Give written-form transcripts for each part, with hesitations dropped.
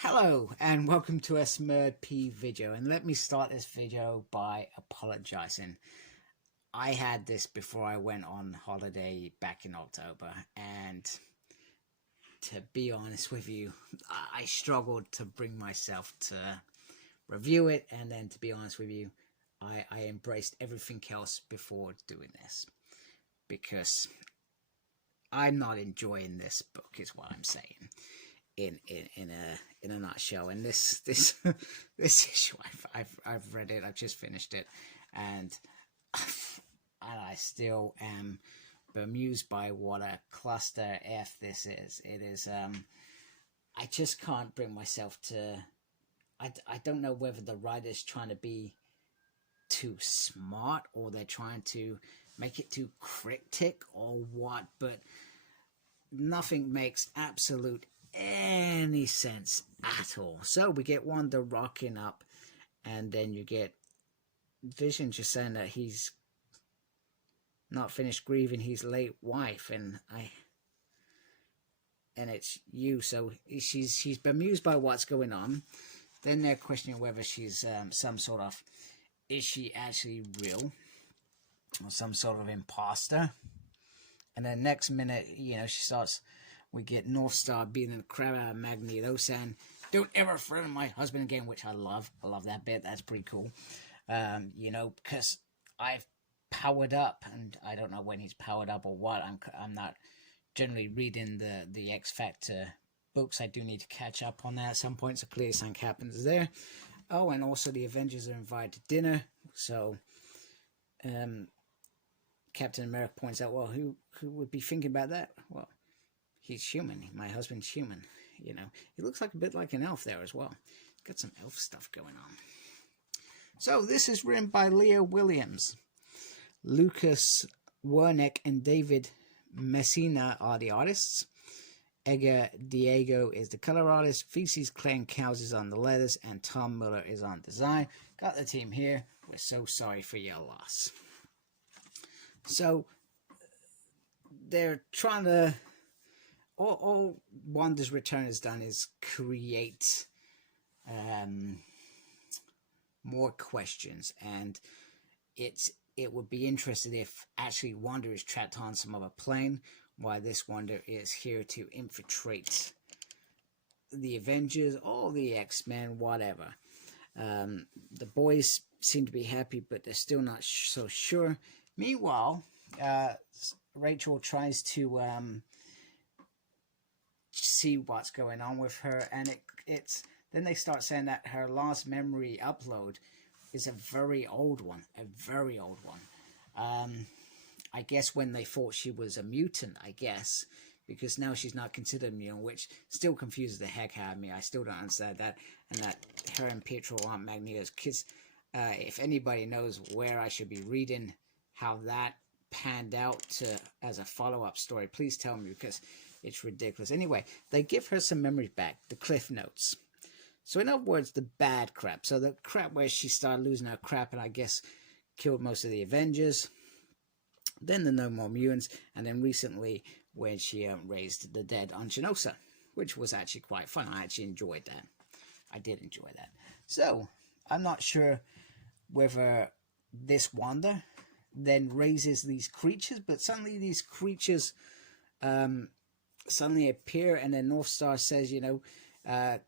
Hello and welcome to a Smurd video, and let me start this video by apologizing. I had this before I went on holiday back in October, and to be honest with you, I struggled to bring myself to review it, and then to be honest with you, I embraced everything else before doing this because I'm not enjoying this book is what I'm saying. In a nutshell, and this this issue, I've read it, I've just finished it, and I still am bemused by what a cluster F this is. It is I just can't bring myself to. I don't know whether the writer's trying to be too smart or they're trying to make it too cryptic or what, but nothing makes absolute any sense at all. So we get Wanda rocking up, and then you get Vision just saying that he's not finished grieving his late wife, and it's you. So she's bemused by what's going on. Then they're questioning whether she's some sort of, is she actually real or some sort of imposter? And then next minute, she starts. We get Northstar beating the crap out of Magneto, saying, "Don't ever threaten my husband again," which I love. I love that bit. That's pretty cool. Because I've powered up, and I don't know when he's powered up or what. I'm not generally reading the X Factor books. I do need to catch up on that at some point. So clearly something happens there. Oh, and also the Avengers are invited to dinner. So, Captain America points out, well, who would be thinking about that? Well, he's human. My husband's human. He looks like a bit like an elf there as well. Got some elf stuff going on. So this is written by Leah Williams. Lucas Wernick and David Messina are the artists. Edgar Diego is the color artist. Feces Clan Cows is on the letters, and Tom Miller is on design. Got the team here. We're so sorry for your loss. So they're trying to. All Wanda's return has done is create more questions, and it would be interesting if actually Wanda is trapped on some other plane, while this Wanda is here to infiltrate the Avengers or the X-Men, whatever. The boys seem to be happy, but they're still not so sure. Meanwhile, Rachel tries to see what's going on with her, and it's then they start saying that her last memory upload is a very old one. I guess when they thought she was a mutant, I guess, because now she's not considered a mutant, which still confuses the heck out of me. I still don't understand that, and that her and Pietro aren't Magneto's kids. If anybody knows where I should be reading how that panned out as a follow-up story, please tell me, because it's ridiculous. Anyway, they give her some memories back, the Cliff Notes. So in other words, the bad crap. So the crap where she started losing her crap and I guess killed most of the Avengers. Then the No More Mutants. And then recently when she raised the dead on Genosha, which was actually quite fun. I actually enjoyed that. I did enjoy that. So I'm not sure whether this Wanda then raises these creatures, but suddenly these creatures suddenly appear, and then Northstar says,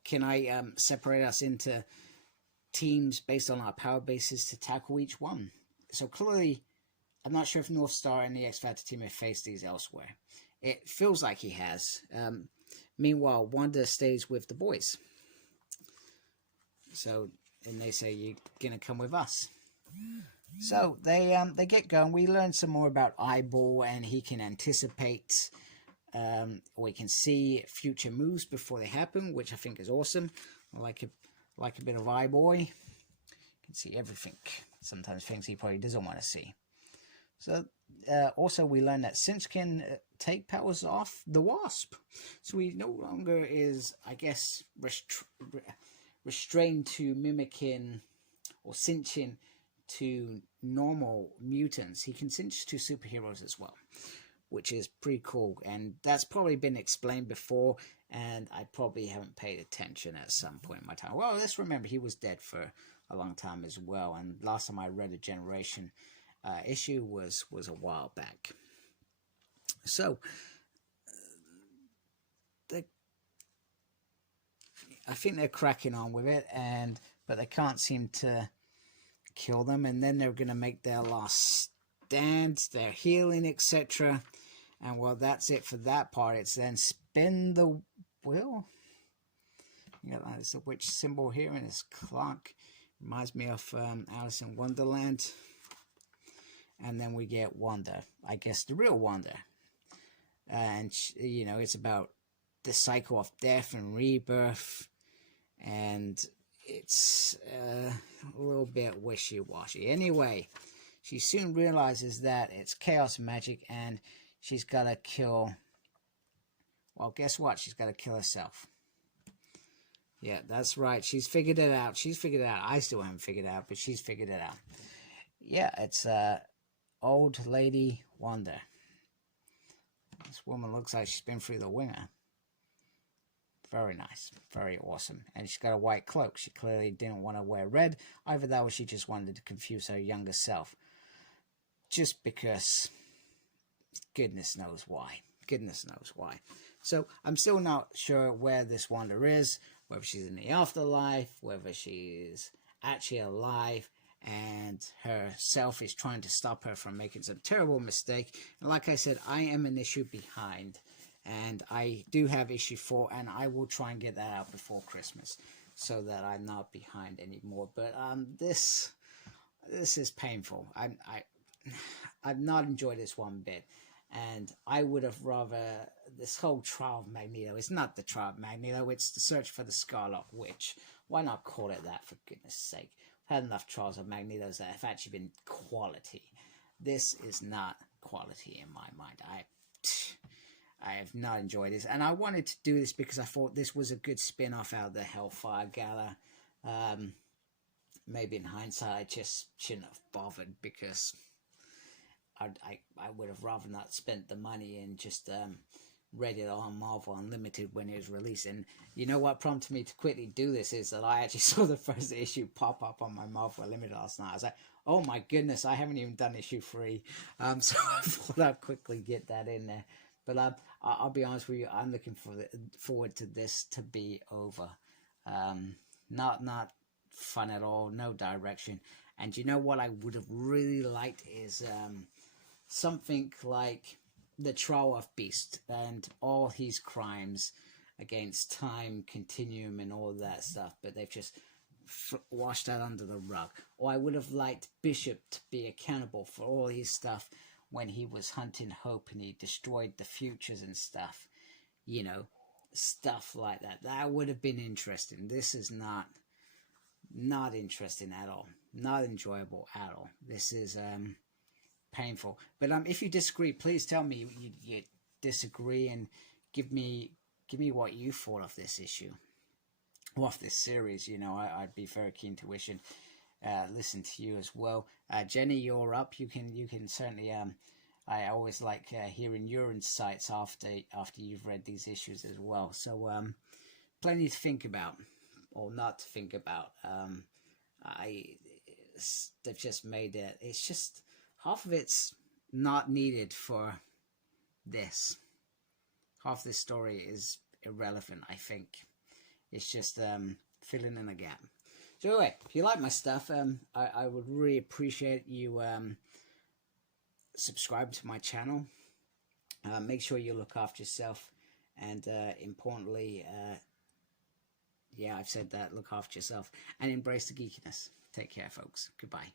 can I separate us into teams based on our power bases to tackle each one? So clearly, I'm not sure if Northstar and the X-Factor team have faced these elsewhere. It feels like he has. Meanwhile, Wanda stays with the boys. So, and they say, you're going to come with us. So they get going. We learn some more about Eyeball, and he can anticipate, we can see future moves before they happen, which I think is awesome. I like a bit of Eyeball. You can see everything. Sometimes things he probably doesn't want to see. So also we learn that Cinch can take powers off the Wasp, so he no longer is, I guess, restrained to mimicking or cinching to normal mutants. He can cinch to superheroes as well, which is pretty cool. And that's probably been explained before, and I probably haven't paid attention at some point in my time. Well, let's remember he was dead for a long time as well. And last time I read a Generation issue was a while back. So I think they're cracking on with it, but they can't seem to kill them. And then they're going to make their last stand, their healing, etc. And well, that's it for that part. It's then spin the wheel. You got there's a witch symbol here, and it's clock. Reminds me of Alice in Wonderland. And then we get Wanda, I guess the real Wanda. And you know, it's about the cycle of death and rebirth, and it's a little bit wishy-washy. Anyway, she soon realizes that it's chaos magic, and she's got to kill... Well, guess what? She's got to kill herself. Yeah, that's right. She's figured it out. She's figured it out. I still haven't figured it out, but she's figured it out. Yeah, it's old lady Wanda. This woman looks like she's been through the winger. Very nice. Very awesome. And she's got a white cloak. She clearly didn't want to wear red. Either that or she just wanted to confuse her younger self. Just because goodness knows why. Goodness knows why. So I'm still not sure where this Wanda is. Whether she's in the afterlife. Whether she's actually alive. And herself is trying to stop her from making some terrible mistake. And like I said, I am an issue behind. And I do have issue 4, and I will try and get that out before Christmas, so that I'm not behind anymore. But this is painful. I've not enjoyed this one bit, and I would have rather this whole trial of Magneto. It's not the trial of Magneto. It's the search for the Scarlet Witch. Why not call it that, for goodness sake? I've had enough trials of Magnetos that have actually been quality. This is not quality in my mind. I have not enjoyed this, and I wanted to do this because I thought this was a good spin-off out of the Hellfire Gala. Maybe in hindsight, I just shouldn't have bothered, because I would have rather not spent the money and just read it on Marvel Unlimited when it was released. And you know what prompted me to quickly do this is that I actually saw the first issue pop up on my Marvel Unlimited last night. I was like, oh my goodness, I haven't even done issue 3. So I thought I'd quickly get that in there. But I'll be honest with you, I'm looking forward to this to be over. Not fun at all, no direction. And you know what I would have really liked is something like the Trial of Beast and all his crimes against time, continuum, and all that stuff. But they've just washed that under the rug. Or I would have liked Bishop to be accountable for all his stuff when he was hunting Hope and he destroyed the futures and stuff, you know, stuff like that. That would have been interesting. This is not interesting at all, not enjoyable at all. This is painful. But if you disagree, please tell me you disagree, and give me what you thought of this issue, or of this series. You know, I'd be very keen to listen to you as well. Jenny, you're up. You can certainly I always like hearing your insights after you've read these issues as well. So plenty to think about, or not to think about. They've just made it. It's just half of it's not needed for this. Half this story is irrelevant. I think it's just filling in a gap. So anyway, if you like my stuff, I would really appreciate you subscribe to my channel. Make sure you look after yourself, and importantly, yeah, I've said that, look after yourself, and embrace the geekiness. Take care, folks. Goodbye.